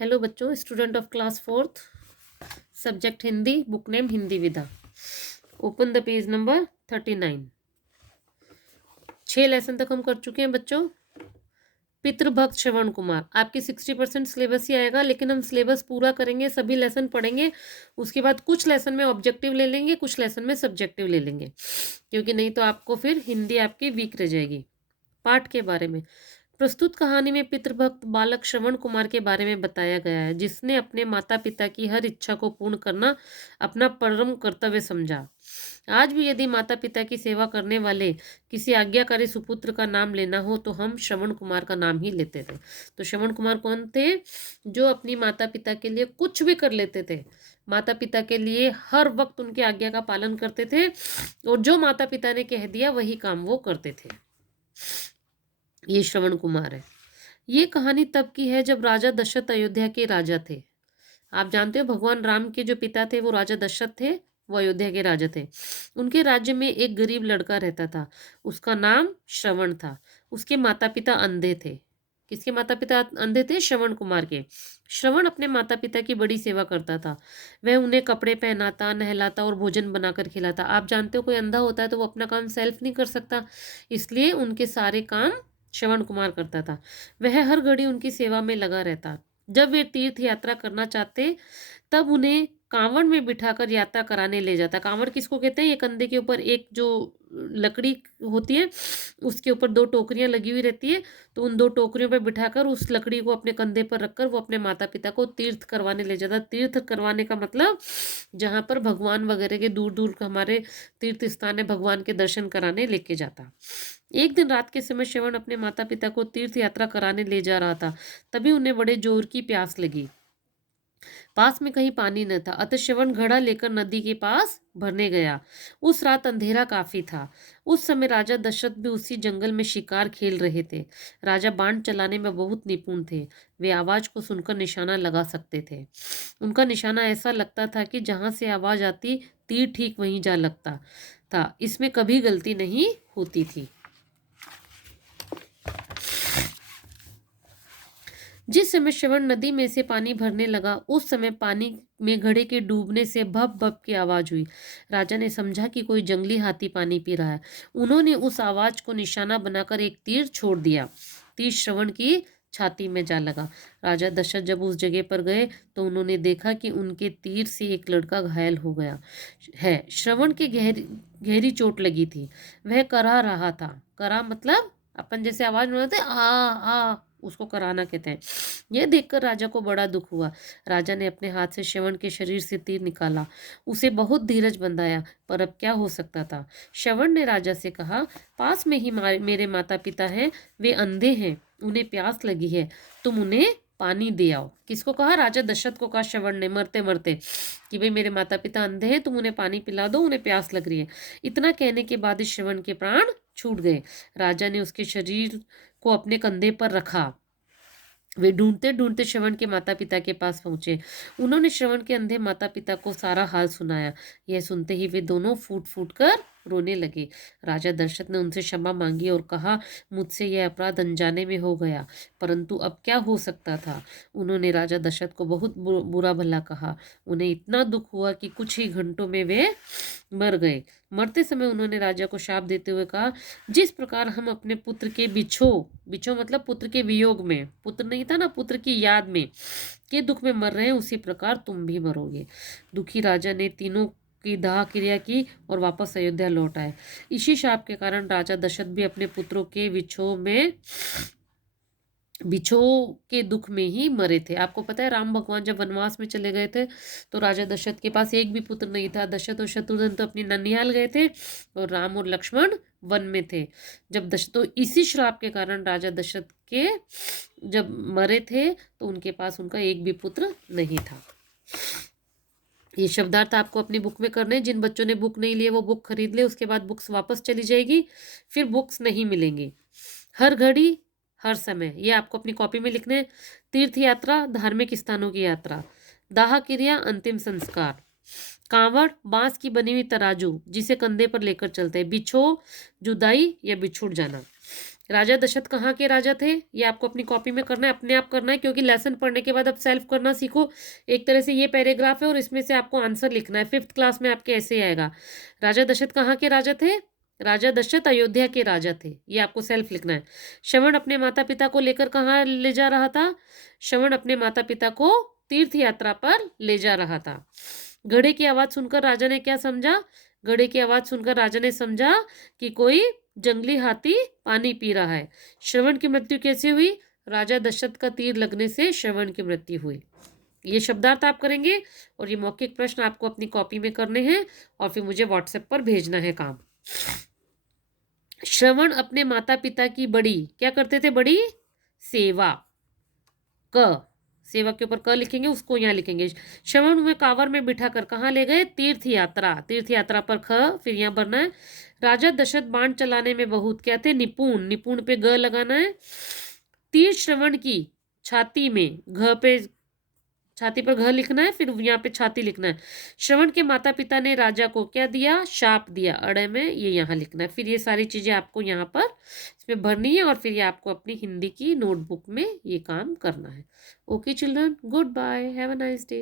Hello बच्चों, student of class fourth, subject Hindi, book name Hindi विदा। Open the page number 39। 6 lesson तक हम कर चुके हैं बच्चों। पितृभक्त श्रवण कुमार, आपकी 60% सिलेबस ही आएगा, लेकिन हम सिलेबस पूरा करेंगे, सभी लेसन पढ़ेंगे। उसके बाद कुछ लेसन में ऑब्जेक्टिव ले लेंगे, कुछ लेसन में सब्जेक्टिव ले लेंगे, क्योंकि नहीं तो आपको फिर हिंदी आपकी वीक रह जाएगी। पाठ के बारे में प्रस्तुत कहानी में पितृभक्त बालक श्रवण कुमार के बारे में बताया गया है, जिसने अपने माता पिता की हर इच्छा को पूर्ण करना अपना परम कर्तव्य समझा। आज भी यदि माता पिता की सेवा करने वाले किसी आज्ञाकारी सुपुत्र का नाम लेना हो तो हम श्रवण कुमार का नाम ही लेते थे। तो श्रवण कुमार कौन थे? जो अपनी माता पिता के लिए कुछ भी कर लेते थे, माता पिता के लिए हर वक्त उनके आज्ञा का पालन करते थे, और जो माता पिता ने कह दिया वही काम वो करते थे। ये श्रवण कुमार है। ये कहानी तब की है जब राजा दशरथ अयोध्या के राजा थे। आप जानते हो भगवान राम के जो पिता थे वो राजा दशरथ थे, वो अयोध्या के राजा थे। उनके राज्य में एक गरीब लड़का रहता था, उसका नाम श्रवण था। उसके माता पिता अंधे थे। किसके माता पिता अंधे थे? श्रवण कुमार के। श्रवण अपने माता पिता की बड़ी सेवा करता था। वह उन्हें कपड़े पहनाता, नहलाता और भोजन बनाकर खिलाता। आप जानते हो कोई अंधा होता है तो वो अपना काम सेल्फ नहीं कर सकता, इसलिए उनके सारे काम श्रवण कुमार करता था। वह हर घड़ी उनकी सेवा में लगा रहता। जब वे तीर्थ यात्रा करना चाहते तब उन्हें कांवड़ में बिठाकर यात्रा कराने ले जाता। कांवड़ किसको कहते हैं? ये कंधे के ऊपर एक जो लकड़ी होती है उसके ऊपर 2 टोकरियां लगी हुई रहती है, तो उन 2 टोकरियों पर बिठाकर उस लकड़ी को अपने कंधे पर रखकर वो अपने माता पिता को तीर्थ करवाने ले जाता। तीर्थ करवाने का मतलब जहाँ पर भगवान वगैरह के दूर दूर हमारे तीर्थ स्थान है, भगवान के दर्शन कराने लेके जाता। एक दिन रात के समय श्रवण अपने माता पिता को तीर्थ यात्रा कराने ले जा रहा था। तभी उन्हें बड़े जोर की प्यास लगी। पास में कहीं पानी न था, अतः श्रवण घड़ा लेकर नदी के पास भरने गया। उस रात अंधेरा काफी था। उस समय राजा दशरथ भी उसी जंगल में शिकार खेल रहे थे। राजा बाण चलाने में बहुत निपुण थे। वे आवाज को सुनकर निशाना लगा सकते थे। उनका निशाना ऐसा लगता था कि जहां से आवाज आती तीर ठीक वहीं जा लगता था। इसमें कभी गलती नहीं होती थी। जिस समय श्रवण नदी में से पानी भरने लगा, उस समय पानी में घड़े के डूबने से भप भप की आवाज हुई। राजा ने समझा कि कोई जंगली हाथी पानी पी रहा है। उन्होंने उस आवाज को निशाना बनाकर एक तीर छोड़ दिया। तीर श्रवण की छाती में जा लगा। राजा दशरथ जब उस जगह पर गए तो उन्होंने देखा कि उनके तीर से एक लड़का घायल हो गया है। श्रवण के गहरी चोट लगी थी। वह करा रहा था। करा मतलब अपन जैसे आवाज बनाते आ, उसको कराना कहते हैं। यह देखकर राजा को बड़ा दुख हुआ। राजा ने अपने हाथ से श्रवण के शरीर से तीर निकाला, उसे बहुत धीरज बंधाया, पर अब क्या हो सकता था। श्रवण ने राजा से कहा, पास में ही मेरे माता पिता हैं, वे अंधे हैं, उन्हें प्यास लगी है, तुम उन्हें पानी दे आओ। किसको कहा? राजा दशरथ को कहा श्रवण ने मरते मरते कि भाई मेरे माता पिता अंधे हैं, तुम उन्हें पानी पिला दो, उन्हें प्यास लग रही है। इतना कहने के बाद श्रवण के प्राण छूट गए। राजा ने उसके शरीर को अपने कंधे पर रखा। वे ढूंढते ढूंढते श्रवण के माता पिता के पास पहुंचे। उन्होंने श्रवण के अंधे माता पिता को सारा हाल सुनाया। यह सुनते ही वे दोनों फूट फूट कर रोने लगे। राजा दशरथ ने उनसे क्षमा मांगी और कहा, मुझसे यह अपराध अनजाने में हो गया, परंतु अब क्या हो सकता था। उन्होंने राजा दशरथ को बहुत बुरा भला कहा। उन्हें इतना दुख हुआ कि कुछ ही घंटों में वे मर गए। मरते समय उन्होंने राजा को शाप देते हुए कहा, जिस प्रकार हम अपने पुत्र के बिछो मतलब पुत्र के वियोग में, पुत्र नहीं था ना, पुत्र की याद में के दुख में मर रहे हैं, उसी प्रकार तुम भी मरोगे। दुखी राजा ने तीनों की दाह क्रिया की और वापस अयोध्या लौट आए। इसी शाप के कारण राजा दशरथ भी अपने पुत्रों के बिछो के दुख में ही मरे थे। आपको पता है राम भगवान जब वनवास में चले गए थे तो राजा दशरथ के पास एक भी पुत्र नहीं था। दशरथ और शत्रुघ्न तो अपनी ननिहाल गए थे और राम और लक्ष्मण वन में थे। जब तो इसी श्राप के कारण राजा दशरथ के जब मरे थे तो उनके पास उनका एक भी पुत्र नहीं था। ये शब्दार्थ आपको अपनी बुक में करने। जिन बच्चों ने बुक नहीं लिए वो बुक खरीद ले, उसके बाद बुक्स वापस चली जाएगी, फिर बुक्स नहीं मिलेंगी। हर घड़ी हर समय, ये आपको अपनी कॉपी में लिखने। तीर्थ यात्रा, धार्मिक स्थानों की यात्रा। दाह क्रिया, अंतिम संस्कार। कांवड़, बांस की बनी हुई तराजू जिसे कंधे पर लेकर चलते हैं। बिछो, जुदाई या बिछुड़ जाना। राजा दशरथ कहाँ के राजा थे, ये आपको अपनी कॉपी में करना है, अपने आप करना है, क्योंकि लेसन पढ़ने के बाद अब सेल्फ करना सीखो। एक तरह से ये पैराग्राफ है और इसमें से आपको आंसर लिखना है। 5th क्लास में आपके ऐसे आएगा, राजा दशरथ कहाँ के राजा थे, राजा दशरथ अयोध्या के राजा थे, ये आपको सेल्फ लिखना है। श्रवण अपने माता पिता को लेकर कहाँ ले जा रहा था, श्रवण अपने माता पिता को तीर्थ यात्रा पर ले जा रहा था। घड़े की आवाज सुनकर राजा ने क्या समझा, घड़े की आवाज सुनकर राजा ने समझा कि कोई जंगली हाथी पानी पी रहा है। श्रवण की मृत्यु कैसे हुई, राजा दशरथ का तीर लगने से श्रवण की मृत्यु हुई। ये शब्दार्थ आप करेंगे और ये मौखिक प्रश्न आपको अपनी कॉपी में करने हैं और फिर मुझे व्हाट्सएप पर भेजना है काम। श्रवण अपने माता पिता की बड़ी क्या करते थे, बड़ी सेवा, क सेवा के ऊपर क लिखेंगे, उसको यहाँ लिखेंगे। श्रवण में कांवर में बिठाकर कहाँ ले गए, तीर्थ यात्रा, तीर्थ यात्रा पर ख, फिर यहाँ भरना है। राजा दशरथ बाण चलाने में बहुत क्या थे, निपुण, निपुण पे ग लगाना है। तीर श्रवण की छाती में, घ पे छाती पर घ लिखना है, फिर यहाँ पे छाती लिखना है। श्रवण के माता पिता ने राजा को क्या दिया, शाप दिया, अड़े में ये यहाँ लिखना है। फिर ये सारी चीजें आपको यहाँ पर इसमें भरनी है और फिर ये आपको अपनी हिंदी की नोटबुक में ये काम करना है। Okay children, good bye, have a nice day.